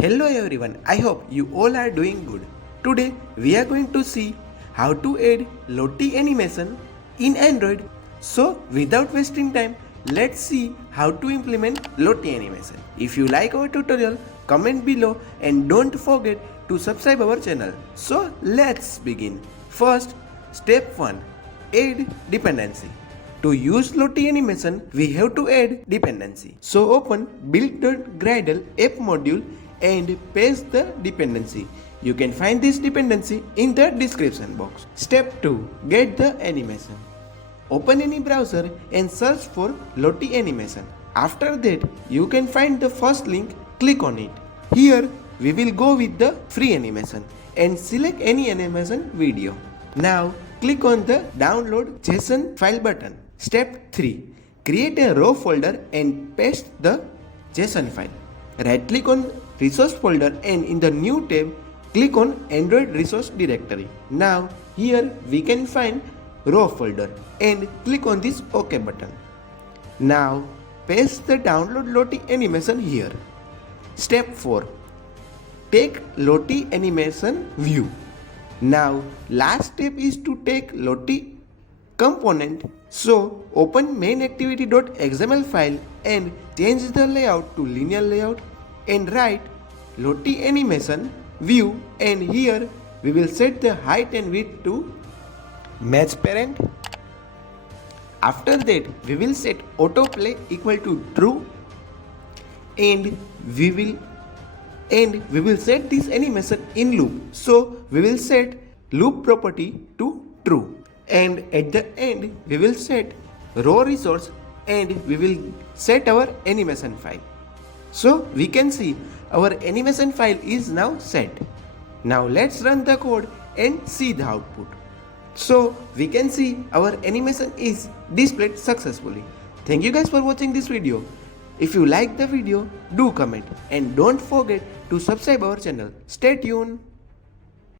Hello everyone, I hope you all are doing good. Today we are going to see how to add Lottie animation in Android. So without wasting time, let's see how to implement Lottie animation. If you like our tutorial, comment below and don't forget to subscribe our channel. So let's begin. First, step 1. Add dependency. To use Lottie animation, we have to add dependency. So open build.gradle app module and paste the dependency. You can find this dependency in the description box. Step 2. Get the animation. Open any browser and search for Lottie animation. After that, you can find the first link, click on it. Here, we will go with the free animation and select any animation video. Now, click on the download Json file button. Step 3. Create a raw folder and paste the JSON file. Right click on resource folder and in the new tab, click on Android resource directory. Now here we can find raw folder and click on this OK button. Now paste the download Lottie animation here. Step 4. Take Lottie animation view. Now last step is to take Lottie component. So open main activity.xml file and change the layout to linear layout and write Lottie animation view, and here we will set the height and width to match parent. After that we will set autoplay equal to true and we will set this animation in loop. So we will set loop property to true. And at the end we will set raw resource and we will set our animation file. So we can see our animation file is now set. Now let's run the code and see the output. So we can see our animation is displayed successfully. Thank you guys for watching this video. If you like the video, do comment and don't forget to subscribe our channel. Stay tuned.